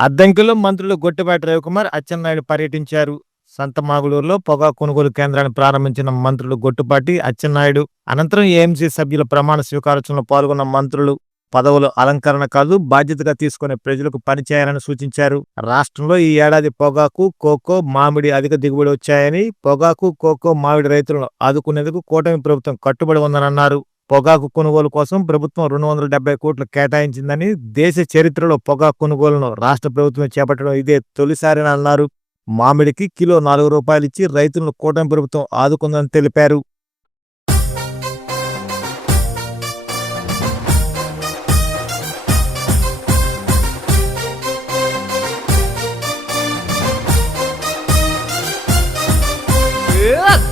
అద్దంకిలో మంత్రులు గొట్టిపాటి రవికుమార్ అచ్చెన్నాయుడు పర్యటించారు. సంతమాగులూరులో పొగా కొనుగోలు కేంద్రాన్ని ప్రారంభించిన మంత్రులు గొట్టుపాటి అచ్చెన్నాయుడు అనంతరం ఏఎంసీ సభ్యుల ప్రమాణ స్వీకారోత్సవంలో పాల్గొన్న మంత్రులు పదవులు అలంకరణ కాదు బాధ్యతగా తీసుకునే ప్రజలకు పనిచేయాలని సూచించారు. రాష్ట్రంలో ఈ ఏడాది పొగాకు కోకో మామిడి అధిక దిగుబడి వచ్చాయని పొగాకు కోకో మామిడి రైతులను ఆదుకునేందుకు కూటమి ప్రభుత్వం కట్టుబడి ఉందని అన్నారు పొగాకు కొనుగోలు కోసం ప్రభుత్వం రెండు వందల డెబ్బై కోట్లు కేటాయించిందని దేశ చరిత్రలో పొగాకు కొనుగోలును రాష్ట్ర ప్రభుత్వం చేపట్టడం ఇదే తొలిసారిని అన్నారు. మామిడికి కిలో నాలుగు రూపాయలు ఇచ్చి రైతులను కూటమి ప్రభుత్వం ఆదుకుందని తెలిపారు.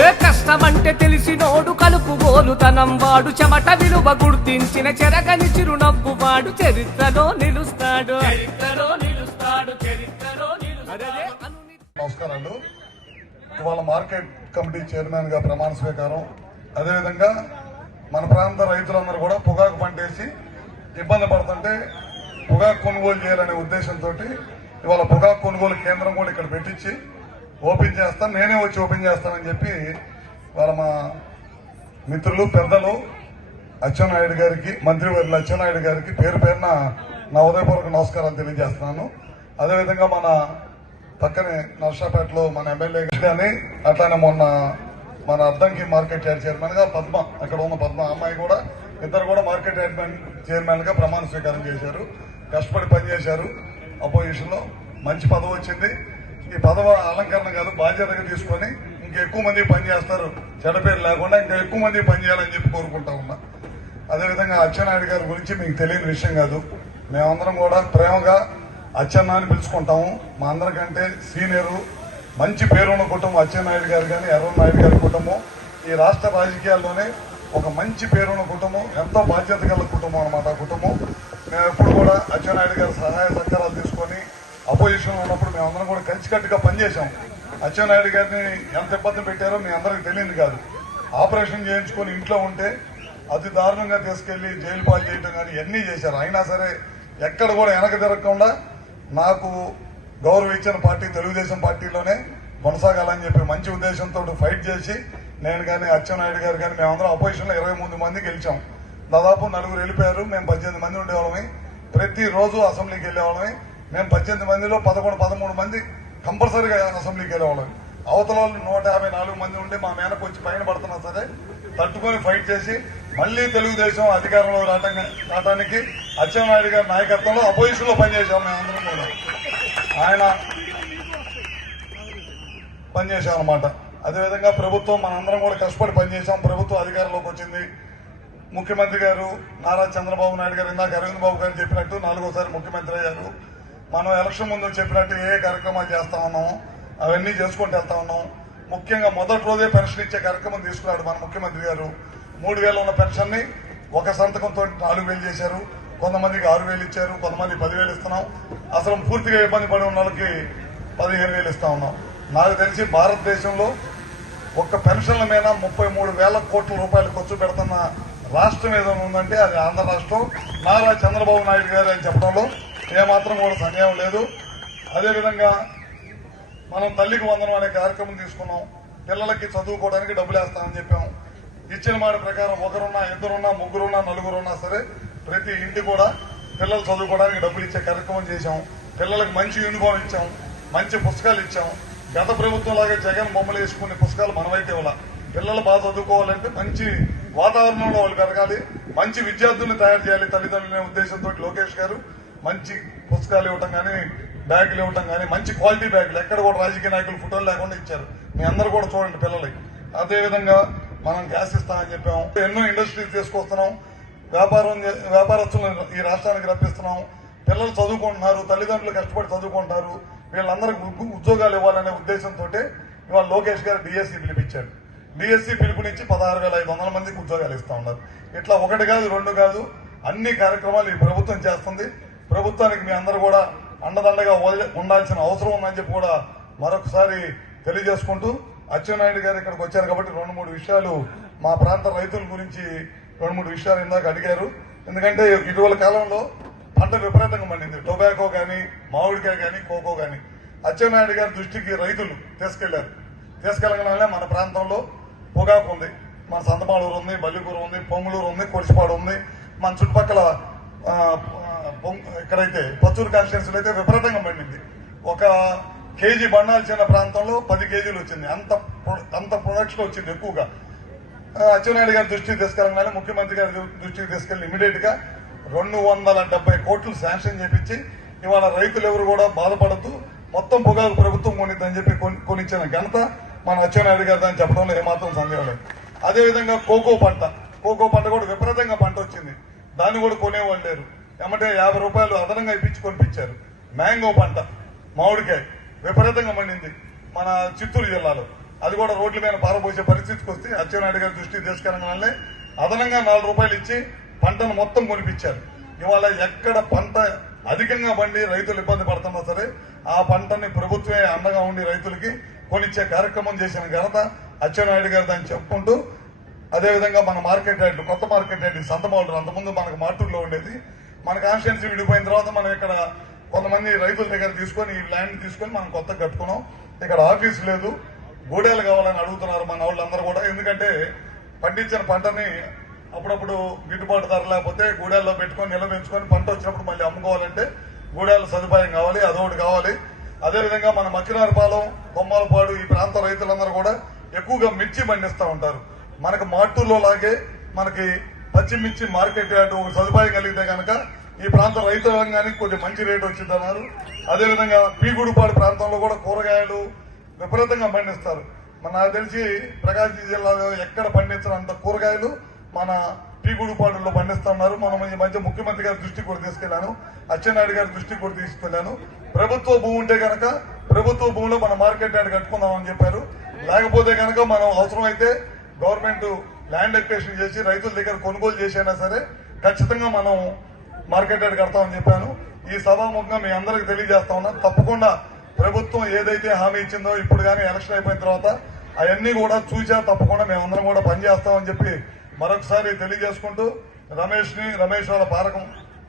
ఏ కష్టమంటే తెలిసినోడు కలుపుగోలు తనం వాడు చెమట విలువ గుర్తించిన చెరగని చిరునవ్వు వాడు చరిత్రలో నిలుస్తాడు. చరిత్రలో నిలుస్తాడు చరిత్రలో నిలుస్తాడు. నమస్కారాలు. ఇవాళ మార్కెట్ కమిటీ చైర్మన్గా ప్రమాణ స్వీకారం. అదేవిధంగా మన ప్రాంత రైతులందరూ కూడా పొగాకు పంటేసి ఇబ్బంది పడుతుంటే పొగాకు కొనుగోలు చేయాలనే ఉద్దేశంతో ఇవాళ పొగాకు కొనుగోలు కేంద్రం కూడా ఇక్కడ పెట్టించి ఓపెన్ చేస్తాను నేనే వచ్చి ఓపెన్ చేస్తానని చెప్పి వాళ్ళ మా మిత్రులు పెద్దలు అచ్చెన్నాయుడు గారికి మంత్రివర్యులు అచ్చెన్నాయుడు గారికి పేరు పేరున నా ఉదయపూర్వక నమస్కారాలు తెలియజేస్తున్నాను. అదేవిధంగా మన పక్కనే నర్సాపేటలో మన ఎమ్మెల్యే కానీ అట్లానే మొన్న మన అద్దంకి మార్కెట్ యార్డ్ చైర్మన్గా పద్మ అక్కడ ఉన్న పద్మ అమ్మాయి కూడా ఇద్దరు కూడా మార్కెట్ యార్డ్ చైర్మన్గా ప్రమాణ స్వీకారం చేశారు. కష్టపడి పనిచేశారు. అపోజిషన్లో మంచి పదవి వచ్చింది. ఈ పదవ అలంకరణ కాదు బాధ్యతగా తీసుకొని ఇంకా ఎక్కువ మంది పని చేస్తారు. పేరు లేకుండా ఇంకా ఎక్కువ మంది పని చేయాలని చెప్పి కోరుకుంటా ఉన్నా. అదేవిధంగా అచ్చెన్నాయుడు గారి గురించి మీకు తెలియని విషయం కాదు. మేమందరం కూడా ప్రేమగా అచ్చెన్న అని పిలుచుకుంటాము. మా అందరికంటే సీనియరు మంచి పేరున్న కుటుంబం అచ్చెన్నాయుడు గారు కానీ ఎర్రన్ నాయుడు గారి కుటుంబం. ఈ రాష్ట్ర రాజకీయాల్లోనే ఒక మంచి పేరున్న కుటుంబం ఎంతో బాధ్యత గల కుటుంబం అనమాట కుటుంబం. మేము ఎప్పుడు కూడా అచ్చెన్నాయుడు గారి సహాయ సహకారాలు తీసుకొని అపోజిషన్ ఉన్నప్పుడు మేమందరం కూడా కలిసికట్టుగా పనిచేశాం. అచ్చెన్నాయుడు గారిని ఎంత ఇబ్బంది పెట్టారో మీ అందరికి తెలియదు కాదు. ఆపరేషన్ చేయించుకొని ఇంట్లో ఉంటే అతి దారుణంగా తీసుకెళ్ళి జైలు పాలు చేయడం కానీ ఇవన్నీ చేశారు. అయినా సరే ఎక్కడ కూడా వెనక తిరగకుండా నాకు గౌరవ ఇచ్చిన పార్టీ తెలుగుదేశం పార్టీలోనే కొనసాగాలని చెప్పి మంచి ఉద్దేశంతో ఫైట్ చేసి నేను కానీ అచ్చెన్నాయుడు గారు కానీ మేమందరం అపోజిషన్లో ఇరవై మూడు మంది గెలిచాం. దాదాపు నలుగురు వెళ్ళిపోయారు. మేము పద్దెనిమిది మంది ఉండేవాళ్ళమి. ప్రతిరోజు అసెంబ్లీకి వెళ్ళేవాళ్ళమి. మేము పద్దెనిమిది మందిలో పదకొండు పదమూడు మంది కంపల్సరీగా అసెంబ్లీకి వెళ్ళేవాళ్ళం. అవతల వాళ్ళు నూట యాభై నాలుగు మంది ఉండి మా మేనకు వచ్చి పైన పడుతున్నా సరే తట్టుకొని ఫైట్ చేసి మళ్ళీ తెలుగుదేశం అధికారంలో రావడానికి అచ్చెన్నాయుడు గారి నాయకత్వంలో అపోజిషన్లో పనిచేసాం మేమందరం కూడా. ఆయన పనిచేసాం అనమాట అదేవిధంగా ప్రభుత్వం మనందరం కూడా కష్టపడి పనిచేసాం. ప్రభుత్వం అధికారంలోకి వచ్చింది. ముఖ్యమంత్రి గారు నారా చంద్రబాబు నాయుడు గారు ఇందాక అరవింద్ బాబు గారు చెప్పినట్టు నాలుగోసారి ముఖ్యమంత్రి అయ్యారు. మనం ఎలక్షన్ ముందు చెప్పినట్టు ఏ కార్యక్రమాలు చేస్తా ఉన్నాము అవన్నీ చేసుకుంటూ వెళ్తా ఉన్నాం. ముఖ్యంగా మొదటి రోజే పెన్షన్ ఇచ్చే కార్యక్రమం తీసుకున్నాడు మన ముఖ్యమంత్రి గారు. మూడు వేలు ఉన్న పెన్షన్ని ఒక సంతకంతో నాలుగు వేలు చేశారు. కొంతమందికి ఆరు వేలు ఇచ్చారు కొంతమంది పదివేలు ఇస్తున్నాం. అసలు పూర్తిగా ఇబ్బంది పడి ఉన్న వాళ్ళకి పదిహేను వేలు ఇస్తా ఉన్నాం. నాకు తెలిసి భారతదేశంలో ఒక్క పెన్షన్ల మీద ముప్పై మూడు వేల కోట్ల రూపాయలు ఖర్చు పెడుతున్న రాష్ట్రం ఏదైనా ఉందంటే అది ఆంధ్ర రాష్ట్రం. నారా చంద్రబాబు నాయుడు గారు అని చెప్పడంలో ఏమాత్రం కూడా సందేహం లేదు. అదేవిధంగా మనం తల్లికి వందనం అనే కార్యక్రమం తీసుకున్నాం. పిల్లలకి చదువుకోవడానికి డబ్బులు వేస్తామని చెప్పాం. ఇచ్చిన మాట ప్రకారం ఒకరున్నా ఇద్దరున్నా ముగ్గురున్నా నలుగురున్నా సరే ప్రతి ఇంటి కూడా పిల్లలు చదువుకోవడానికి డబ్బులు ఇచ్చే కార్యక్రమం చేశాం. పిల్లలకు మంచి యూనిఫామ్ ఇచ్చాం. మంచి పుస్తకాలు ఇచ్చాం. గత ప్రభుత్వం లాగా జగన్ బొమ్మలు వేసుకునే పుస్తకాలు మనమైతే ఇవ్వాల. పిల్లలు బాగా చదువుకోవాలంటే మంచి వాతావరణంలో వాళ్ళు పెరగాలి. మంచి విద్యార్థుల్ని తయారు చేయాలి తల్లిదండ్రులనే ఉద్దేశంతో లోకేష్ గారు. మంచి పుస్తకాలు ఇవ్వటం కానీ బ్యాగులు ఇవ్వటం కానీ మంచి క్వాలిటీ బ్యాగులు. ఎక్కడ కూడా రాజకీయ నాయకులు ఫోటోలు లేకుండా ఇచ్చారు. మీ అందరూ కూడా చూడండి పిల్లలకి. అదేవిధంగా మనం గ్యాస్ ఇస్తామని చెప్పాము. ఎన్నో ఇండస్ట్రీస్ తీసుకొస్తున్నాం. వ్యాపారం చే- వ్యాపారస్తులను ఈ రాష్ట్రానికి రప్పిస్తున్నాం. పిల్లలు చదువుకుంటున్నారు తల్లిదండ్రులు కష్టపడి చదువుకుంటారు వీళ్ళందరికీ ఉద్యోగాలు ఇవ్వాలనే ఉద్దేశంతో ఇవాళ లోకేష్ గారు డిఎస్సి పిలిపించాడు డిఎస్సి పిలుపునిచ్చి పదహారు వేల ఐదు వందల మందికి ఉద్యోగాలు ఇస్తూ ఉన్నారు. ఇట్లా ఒకటి కాదు రెండు కాదు అన్ని కార్యక్రమాలు ఈ ప్రభుత్వం చేస్తుంది. ప్రభుత్వానికి మీ అందరూ కూడా అండదండగా ఉండాల్సిన అవసరం ఉందని చెప్పి కూడా మరొకసారి తెలియజేసుకుంటూ అచ్చెన్నాయుడు గారు ఇక్కడికి వచ్చారు కాబట్టి రెండు మూడు విషయాలు మా ప్రాంత రైతుల గురించి రెండు మూడు విషయాలు ఇందాక అడిగారు. ఎందుకంటే ఇటీవల కాలంలో పంట విపరీతంగా పండింది. టొబాకో కానీ మామిడికాయ కానీ కోకో కానీ అచ్చెన్నాయుడు గారి దృష్టికి రైతులు తీసుకెళ్ళారు. తీసుకెళ్ళగానే మన ప్రాంతంలో పొగాకు ఉంది. మన సంతమాలూరు ఉంది బల్లికూరు ఉంది పొంగులూరు ఉంది కొడిసిపాడు ఉంది. మన చుట్టుపక్కల ఇక్కడైతే పచ్చూరు కాన్స్టిట్యూన్సీలో అయితే విపరీతంగా పండింది. ఒక కేజీ బండాల్సిన ప్రాంతంలో పది కేజీలు వచ్చింది. అంత అంత ప్రొడక్షన్ వచ్చింది ఎక్కువగా. అచ్చెన్నాయుడు గారి దృష్టికి తీసుకెళ్ళగానే ముఖ్యమంత్రి గారి దృష్టికి తీసుకెళ్ళి ఇమీడియట్గా రెండు వందల డెబ్బై కోట్లు శాంక్షన్ చేపించి ఇవాళ రైతులు ఎవరు కూడా బాధపడద్దు. మొత్తం పొగాకు ప్రభుత్వం కొనిద్దని చెప్పి కొనిచ్చిన ఘనత మన అచ్చెన్నాయుడు గారు దాన్ని చెప్పడంలో ఏమాత్రం సందేహం లేదు. అదేవిధంగా కోకో పంట. కోకో పంట కూడా విపరీతంగా పంట వచ్చింది. దాన్ని కూడా కొనేవాళ్ళు లేరు. ఏమంటే యాభై రూపాయలు అదనంగా ఇప్పించి కొనిపించారు. మ్యాంగో పంట మామిడికాయ విపరీతంగా మండింది మన చిత్తూరు జిల్లాలో. అది కూడా రోడ్ల మీద పారబోసే పరిస్థితికి వస్తే అచ్చెన్నాయుడు గారి దృష్టికి తీసుకెళ్ళగానే అదనంగా నాలుగు రూపాయలు ఇచ్చి పంటను మొత్తం కొనిపించారు. ఇవాళ ఎక్కడ పంట అధికంగా పండి రైతులు ఇబ్బంది పడుతున్నా సరే ఆ పంటని ప్రభుత్వమే అండగా ఉండి రైతులకి కొనిచ్చే కార్యక్రమం చేసిన ఘనత అచ్చెన్నాయుడు గారు దాన్ని చెప్పుకుంటూ అదేవిధంగా మన మార్కెట్ రేట్లు కొత్త మార్కెట్ రేట్లు సంతమాలు అంతకుముందు మనకు మార్టూర్లో ఉండేది. మన కాన్స్టిట్యున్సీ విడిపోయిన తర్వాత మనం ఇక్కడ కొంతమంది రైతుల దగ్గర తీసుకొని ఈ ల్యాండ్ తీసుకొని మనం కొత్తగా కట్టుకున్నాం. ఇక్కడ ఆఫీస్ లేదు. గూడెలు కావాలని అడుగుతున్నారు మన వాళ్ళందరూ కూడా. ఎందుకంటే పండించిన పంటని అప్పుడప్పుడు గిట్టుబాటు ధర లేకపోతే గూడెల్లో పెట్టుకొని నిల్వ పెంచుకొని పంట వచ్చినప్పుడు మళ్ళీ అమ్ముకోవాలంటే గూడెల సదుపాయం కావాలి అదొకటి కావాలి. అదేవిధంగా మన మక్కినారపాలెం బొమ్మలపాడు ఈ ప్రాంత రైతులందరూ కూడా ఎక్కువగా మిర్చి పండిస్తూ ఉంటారు. మనకు మాటూర్లో లాగే మనకి పచ్చిమిర్చి మార్కెట్ యార్డు ఒక సదుపాయం కలిగితే కనుక ఈ ప్రాంత రైతాంగానికి కొద్ది మంచి రేటు వచ్చింది అన్నారు. అదేవిధంగా పీగుడుపాడు ప్రాంతంలో కూడా కూరగాయలు విపరీతంగా పండిస్తారు. మన నాకు తెలిసి ప్రకాశం జిల్లాలో ఎక్కడ పండించినంత కూరగాయలు మన పీగుడుపాడులో పండిస్తున్నారు. మనం ఈ మధ్య ముఖ్యమంత్రి గారి దృష్టికి కూడా తీసుకెళ్ళాను అచ్చెన్నాయుడు గారి దృష్టికి కూడా తీసుకెళ్ళాను ప్రభుత్వ భూమి ఉంటే కనుక ప్రభుత్వ భూమిలో మన మార్కెట్ యార్డ్ కట్టుకుందామని చెప్పారు. లేకపోతే కనుక మనం అవసరమైతే గవర్నమెంట్ ల్యాండ్ ఎక్వేషన్ చేసి రైతుల దగ్గర కొనుగోలు చేసైనా సరే ఖచ్చితంగా మనం మార్కెట్ యార్డ్ కడతామని చెప్పాను. ఈ సభాముఖంగా మీ అందరికి తెలియజేస్తా ఉన్నా. తప్పకుండా ప్రభుత్వం ఏదైతే హామీ ఇచ్చిందో ఇప్పుడు కానీ ఎలక్షన్ అయిపోయిన తర్వాత అవన్నీ కూడా చూసా తప్పకుండా మేమందరం కూడా పనిచేస్తామని చెప్పి మరొకసారి తెలియజేసుకుంటూ రమేష్ని రమేష్ వాళ్ళ పారకం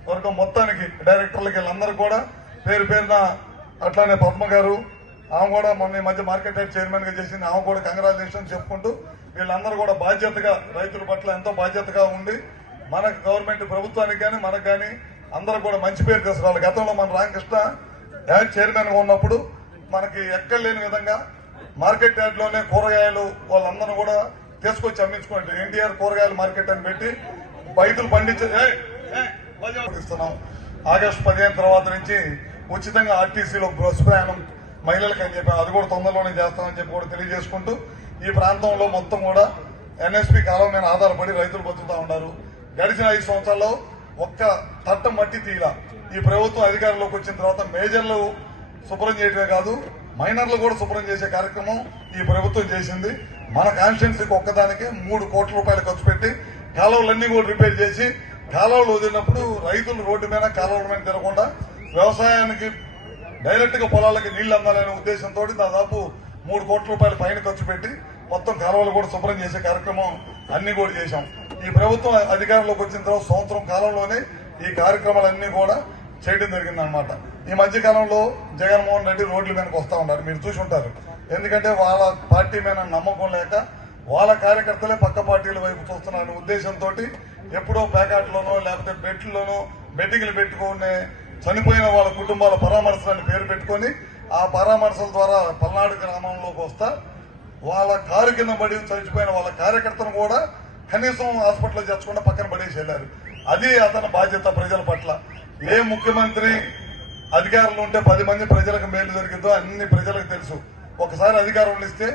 వర్గం మొత్తానికి డైరెక్టర్లకి వీళ్ళందరూ కూడా పేరు పేరున అట్లానే పద్మ గారు ఆమె కూడా మొన్న ఈ మధ్య మార్కెట్ హెడ్ చైర్మన్గా చేసింది. ఆమె కూడా కంగ్రాచులేషన్ చెప్పుకుంటూ వీళ్ళందరూ కూడా బాధ్యతగా రైతుల పట్ల ఎంతో బాధ్యతగా ఉండి మన గవర్నమెంట్ ప్రభుత్వానికి కానీ మనకు కానీ అందరూ కూడా మంచి పేరు తీసుకురావాలి. గతంలో మన రామకృష్ణ యాడ్ చైర్మన్గా ఉన్నప్పుడు మనకి ఎక్కడ లేని విధంగా మార్కెట్ యార్డ్లోనే కూరగాయలు వాళ్ళందరూ కూడా తీసుకొచ్చి అమ్మించుకోండి ఎన్టీఆర్ కూరగాయల మార్కెట్ అని పెట్టి రైతులు పండించే ఇస్తున్నాం. ఆగస్టు పదిహేను తర్వాత నుంచి ఉచితంగా ఆర్టీసీలో బస్సు ప్రయాణం మహిళలకు అని చెప్పి అది కూడా తొందరలోనే చేస్తామని చెప్పి కూడా తెలియజేసుకుంటూ ఈ ప్రాంతంలో మొత్తం కూడా ఎన్ఎస్పి కాలం మీద ఆధారపడి రైతులు బతుకుతా ఉన్నారు. గడిచిన ఐదు సంవత్సరాల్లో ఒక్క తట్ట మట్టి తీల ఈ ప్రభుత్వం అధికారంలోకి వచ్చిన తర్వాత మేజర్లు శుభ్రం చేయడమే కాదు మైనర్లు కూడా శుభ్రం చేసే కార్యక్రమం ఈ ప్రభుత్వం చేసింది. మన కాన్స్టిట్యున్సీకి ఒక్కదానికి మూడు కోట్ల రూపాయలు ఖర్చు పెట్టి కాలువలన్నీ కూడా రిపేర్ చేసి కాలువలు వదిలినప్పుడు రైతులు రోడ్డు మీద కాలువల మీద తిరగకుండా వ్యవసాయానికి డైరెక్ట్గా పొలాలకి నీళ్ళు అందాలనే ఉద్దేశంతో దాదాపు మూడు కోట్ల రూపాయల పైన ఖర్చు పెట్టి మొత్తం కాలువలు కూడా శుభ్రం చేసే కార్యక్రమం అన్ని కూడా చేశాం. ఈ ప్రభుత్వం అధికారంలోకి వచ్చిన తర్వాత సంవత్సరం కాలంలోనే ఈ కార్యక్రమాలన్నీ కూడా చేయడం జరిగిందనమాట ఈ మధ్య కాలంలో జగన్మోహన్ రెడ్డి రోడ్ల మీదకి వస్తూ ఉన్నారు. మీరు చూసి ఉంటారు. ఎందుకంటే వాళ్ళ పార్టీ మీద నమ్మకం లేక వాళ్ళ కార్యకర్తలే పక్క పార్టీల వైపు చూస్తున్నారనే ఉద్దేశంతో ఎప్పుడో ప్యాకెట్లోనో లేకపోతే బెడ్లోనో బెట్టింగ్లు పెట్టుకునే చనిపోయిన వాళ్ళ కుటుంబాల పరామర్శలని పేరు పెట్టుకొని ఆ పరామర్శల ద్వారా పల్నాడు గ్రామంలోకి వస్తా. వాళ్ళ కారు కింద పడి చనిపోయిన వాళ్ళ కార్యకర్తను కూడా కనీసం హాస్పిటల్లో చేర్చకుండా పక్కన పడేసి వెళ్ళారు. అది అతని బాధ్యత ప్రజల పట్ల. ఏ ముఖ్యమంత్రి అధికారంలో ఉంటే పది మంది ప్రజలకు మేలు జరిగిందో అన్ని ప్రజలకు తెలుసు. ఒకసారి అధికారంలో ఇస్తే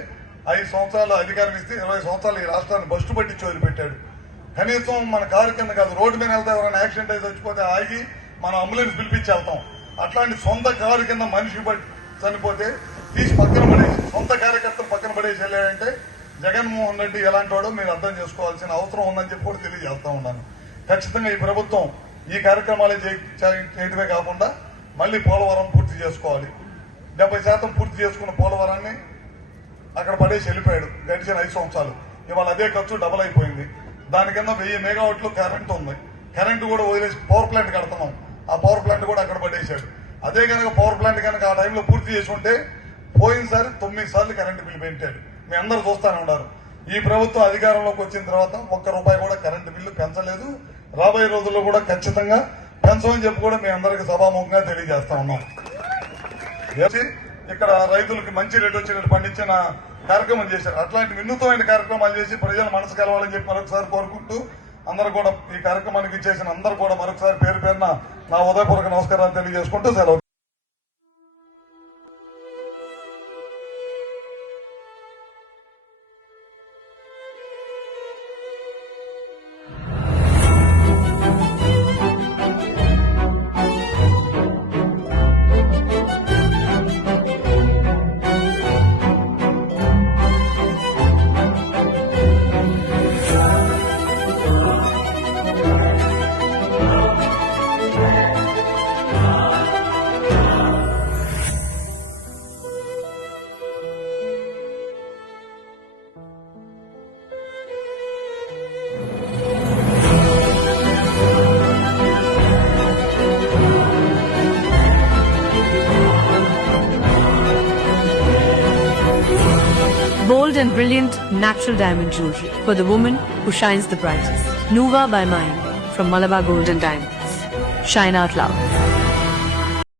ఐదు సంవత్సరాలు అధికారం ఇస్తే ఇరవై సంవత్సరాలు ఈ రాష్ట్రాన్ని బస్టు పట్టించి వదిలిపెట్టాడు కనీసం మన కారు కింద కాదు రోడ్డు మీద వెళ్తే ఎవరైనా యాక్సిడెంట్ అయితే చచ్చిపోతే ఆగి మనం అంబులెన్స్ పిలిపించి వెళ్తాం. అట్లాంటి సొంత కారు కింద మనిషి చనిపోతే తీసి పక్కన పడేసి సొంత కార్యకర్తలు పక్కన పడేసి వెళ్ళాడంటే జగన్మోహన్ రెడ్డి ఎలాంటి వాడో మీరు అర్థం చేసుకోవాల్సిన అవసరం ఉందని చెప్పి కూడా తెలియజేస్తా ఉన్నాను. ఖచ్చితంగా ఈ ప్రభుత్వం ఈ కార్యక్రమాలే చేయటమే కాకుండా మళ్ళీ పోలవరం పూర్తి చేసుకోవాలి. డెబ్బై శాతం పూర్తి చేసుకున్న పోలవరాన్ని అక్కడ పడేసి వెళ్ళిపోయాడు గడిచిన ఐదు సంవత్సరాలు. ఇవాళ అదే ఖర్చు డబల్ అయిపోయింది. దాని కింద వెయ్యి మెగావాట్లు కరెంట్ ఉంది. కరెంటు కూడా వదిలేసి పవర్ ప్లాంట్ కడుతున్నాం. ఆ పవర్ ప్లాంట్ కూడా అక్కడ పడేశాడు. అదే కనుక పవర్ ప్లాంట్ కనుక ఆ టైంలో పూర్తి చేసి ఉంటే పోయినసారి తొమ్మిది సార్లు కరెంటు బిల్లు పెట్టాడు. మీ అందరూ చూస్తానే ఉన్నారు. ఈ ప్రభుత్వం అధికారంలోకి వచ్చిన తర్వాత ఒక్క రూపాయి కూడా కరెంటు బిల్లు పెంచలేదు. రాబోయే రోజుల్లో కూడా ఖచ్చితంగా పెంచమని చెప్పి కూడా మీ అందరికి సభాముఖంగా తెలియజేస్తా ఉన్నాం. ఇక్కడ రైతులకి మంచి రేటు వచ్చినట్టు పండించిన కార్యక్రమం చేశారు. అట్లాంటి వినూతమైన కార్యక్రమాలు చేసి ప్రజల మనసు కలవాలని చెప్పి మరొకసారి కోరుకుంటూ అందరూ కూడా ఈ కార్యక్రమానికి ఇచ్చేసిన అందరూ కూడా మరొకసారి పేరు పేరున నా ఉదయపూర్వక నమస్కారాలు తెలియజేసుకుంటూ సెలవు. Brilliant natural diamond jewelry for the woman who shines the brightest. Nuva by Mine from Malabar Gold and Diamonds. Shine out loud.